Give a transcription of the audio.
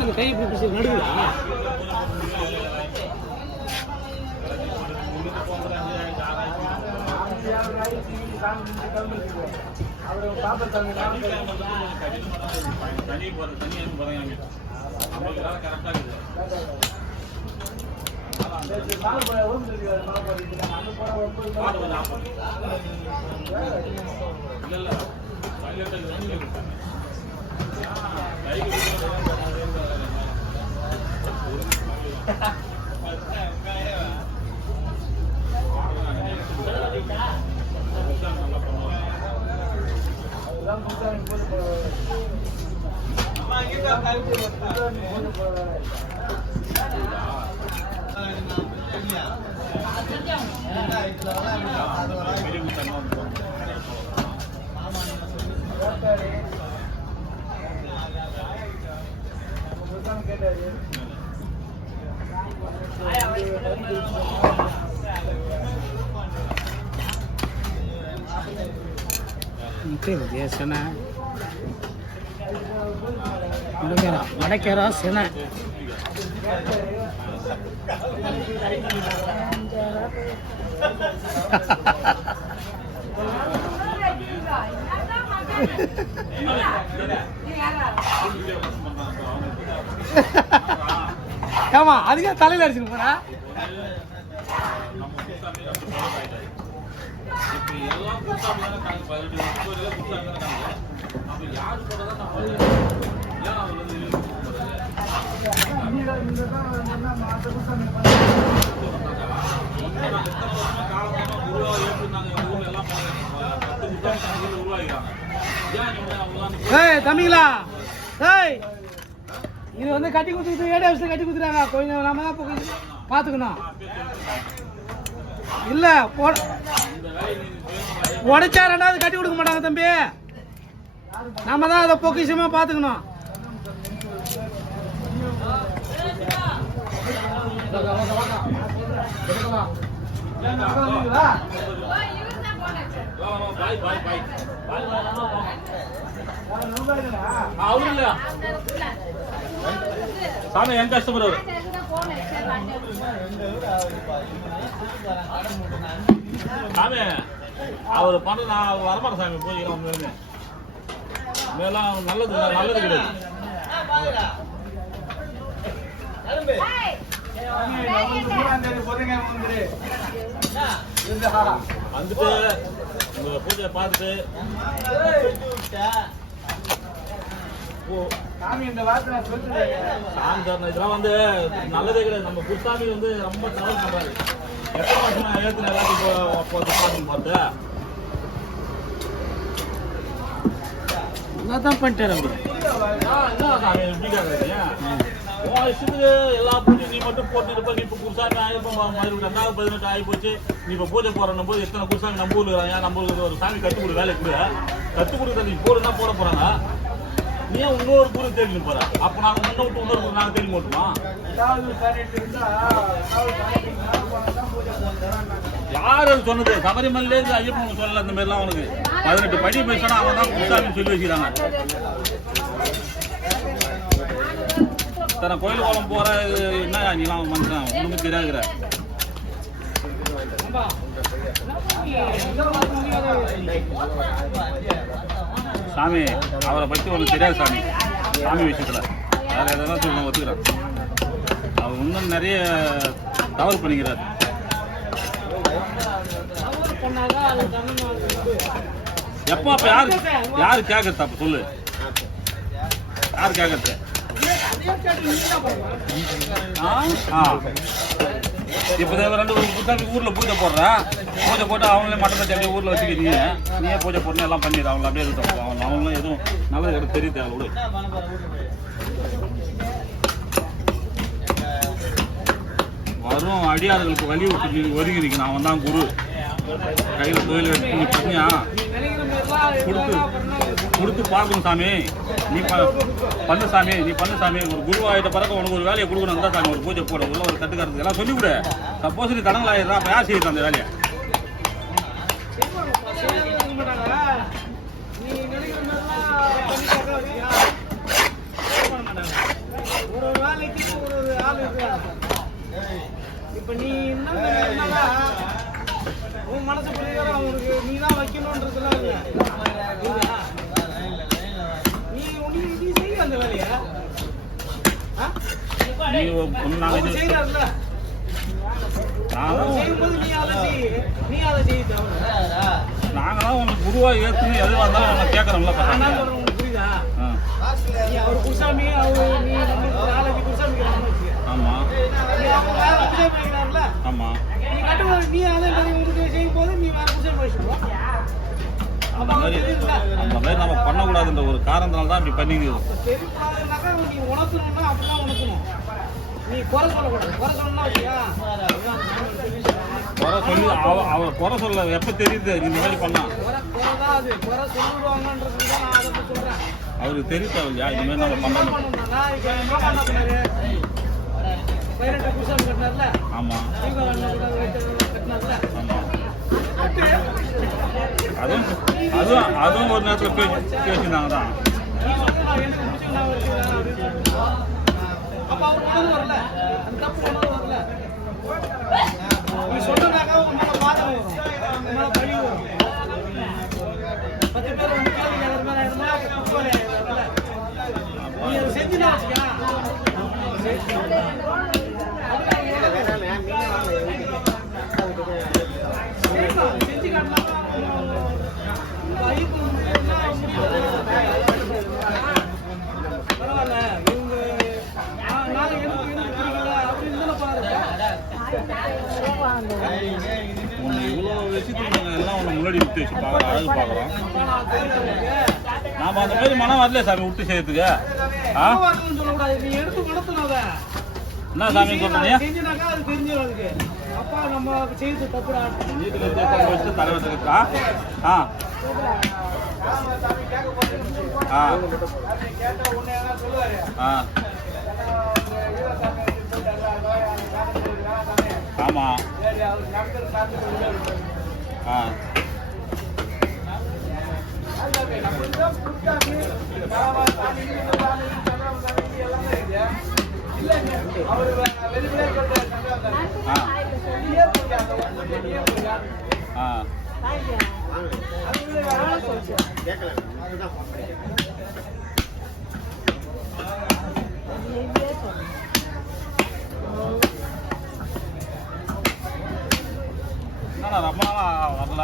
அந்த கை பிடிச்சி நடுவுல சென வடக்கேரா சென ஆமா அதுக்கே தலையில அடிச்சுட்டு போனா தம்பிங்களா இது வந்து கட்டி கொடுத்துட்டு ஏடி ஹவுஸ்ல கட்டி கொடுத்துறாங்க கொஞ்சம் நாம தான் பார்த்துக்கணும் இல்ல உடைச்சா ரெண்டாவது கட்டி கொடுக்க மாட்டாங்க தம்பி நாம தான் அதை பொக்கிஷமா பார்த்துக்கணும் சாமி என் கஸ்டமர் சாமி அவர் பண்ண நான் வரமாட்டேன் சாமி போய் மேலாம் நல்லது நல்லது கிடையாது வந்துட்டு உங்க பூஜையை பார்த்துட்டு இதெல்லாம் வந்து நல்லதே கிடையாது. நம்ம குருசாமி வந்து ரொம்ப டிராவல் பண்றாரு. எத்தனை வருஷம் ஏற்கனவே எல்லாத்தையும் பார்த்து தான் பண்ணிட்டாரு எப்படி கேட்கறீங்க எல்லா பூஜையும் நீ மட்டும் போட்டு நீ இப்போ குருசாமி 2018 ஆகி போச்சு. நீ இப்போ பூஜை போறோம் போது எத்தனை குருசாமி நம்ம ஊர்ல இருக்கிறாங்க. நம்ம ஊருக்கு ஒரு சாமி கற்றுக் கொடு வேலை கொடு கற்றுக் கொடுக்குறது நீ போடுன்னா போட போறாங்க. நீ இன்னொரு குரு தேடி போற அப்ப நாங்க முன்ன விட்டு இன்னொரு குரு நாங்க தேடி மாட்டோமா? யாரு சொன்னது? சபரிமலையில இருந்து ஐயப்பன் சொல்லல இந்த மாதிரி எல்லாம் அவனுக்கு 18 படி பேசினா அவன் தான் குருசாமி சொல்லி வச்சுக்கிறாங்க. தன கோயில் கோலம் போற என்ன நீலாம் மனுஷன் ஒண்ணுமே தெரியாதுங்கிற சாமி. அவரை பற்றி ஒன்று தெரியாது சாமி. சாமி விஷயத்துல வேற எதெல்லாம் சொல்லி ஒத்துக்கிறேன். அவர் இன்னும் நிறைய தவறு பண்ணிக்கிறார். எப்போ அப்ப யாரு கேட்கறது? அப்ப சொல்லு, யாரு கேட்கறது? இப்ப 2 புத்தாக்கு ஊர்ல பூஜை போடுறேன். பூஜை போட்டு அவங்களே மட்டத்தை அப்படியே ஊர்ல வச்சுக்கிறீங்க. நீயே பூஜை போடணும் எல்லாம் பண்ணிடு. அவங்க அப்படியே இருக்கட்டும். அவங்களும் எதுவும் நல்லது எனக்கு தெரியுது. அவங்களோட வரும் அடியார்களுக்கு வழி விட்டு வருகிறீங்க. நான் தான் குரு கையில் கோயில் எடுத்து நீ பண்ணியா கொடுத்து பார்க்கணும் சாமி. நீ பண்ணு சாமி, நீ பண்ணு சாமி. ஒரு குருவாயிட்ட பிறகு உனக்கு ஒரு வேலையை கொடுக்கணும் தான் சாமி. ஒரு பூஜை போட உள்ள ஒரு கட்டுக்கிறது எல்லாம் சொல்லிவிட. சப்போஸ் நீ தடங்கள் ஆயிடுறா அப்போ யார் செய்யுது அந்த வேலையை? பண்ணிட்டாக்கா வச்சியா, பண்ண மாட்டாங்க. ஒரு ஒரு வேலைக்கு ஒரு ஒரு ஆள் இருக்காங்க. இப்ப நீ என்னன்னா உன் மனசு புரியுதா, அவனுக்கு நீ தான் வைக்கணும்ன்றதுலாம் இல்லை. நீ நீ செய்ய அந்த வேலைய செய்யறாருல, செய்யும்போது நீ அதை செய்ய தேவை. நாங்களாம் உங்களுக்கு குருவா ஏற்கனவே எதுவாக இருந்தாலும் அவங்க கேட்கறோம்ல. உங்களுக்கு புரியுதா? நீ அவர் குருசாமி, அவர் நீ நம்மளுக்கு நாளைக்கு குருசாமிக்கு ஆமா நீ அவங்க வேற குருசாமி வைக்கிறாருல, ஆமா நீ கட்டுவாரு, நீ அதே மாதிரி உங்களுக்கு செய்யும் போது நீ வேற குருசாமி வச்சுருவோம். அந்த மாதிரி நம்ம பண்ணக்கூடாதுன்ற ஒரு காரணத்தினால தான் இப்படி பண்ணிக்கிறோம். தெரியக்கூடாதுனாக்கா நீ உணர்த்தணும்னா அப்படிதான் உணர்த்தணும். நீ குறை சொல்லக்கூடாது. குறை சொல்லணும்னா வச்சியா, குறை சொல்லி அவர் குறை சொல்ல எப்ப தெரியுது இந்த மாதிரி பண்ணா? குறை தான் அது. குறை சொல்லுவாங்கன்றது தான் நான் அதை சொல்றேன். அவருக்கு தெரியுது இல்லையா இந்த மாதிரி நம்ம பண்ணணும். பதினெட்டு குருசாமி கட்டினார்ல, ஆமா கட்டினார்ல, ஆமா அதுவும் ஒரு நேரத்தில் பேசினாங்க தான். அப்ப அவர் உணர்வு வரல, அந்த தப்பு உணர்வு வரல. நீ சொன்னதாக்கா உங்களோட பாதகம் வரும், உங்களோட பழி வரும். 10 பேர் வந்து கேள்வி கேட்கற மாதிரி ஆயிடுமா, குப்பை ஆயிடும்ல. நீ அதை செஞ்சுதான் வச்சுக்கா. செஞ்சு காட்டினா பரவாயில்ல. இவங்க நான் எனக்கு பிடிக்கல அப்படின்னு தானே பாருங்க. இவ்வளோ விஷயத்துக்கு நாங்கள் எல்லாம் ஒன்று முன்னாடி விட்டு வச்சு பார்க்குறோம், அழகு பார்க்குறோம். நாம் அந்த மாதிரி மனம் வரலையே சாமி விட்டு செய்யறதுக்கு. சொல்லக்கூடாது, நீ எடுத்து உணர்த்தணும். என்ன சாமி சொல்றீங்க? செஞ்சுனாக்கா அது தெரிஞ்சிடும். அதுக்கு அப்பா நம்ம செய்து தப்புடா. வீட்டில் வச்சு தலைவர் இருக்கா? ஆ ஆ ஆ ஆமா ஆ ரொம்ப நாளா வரல.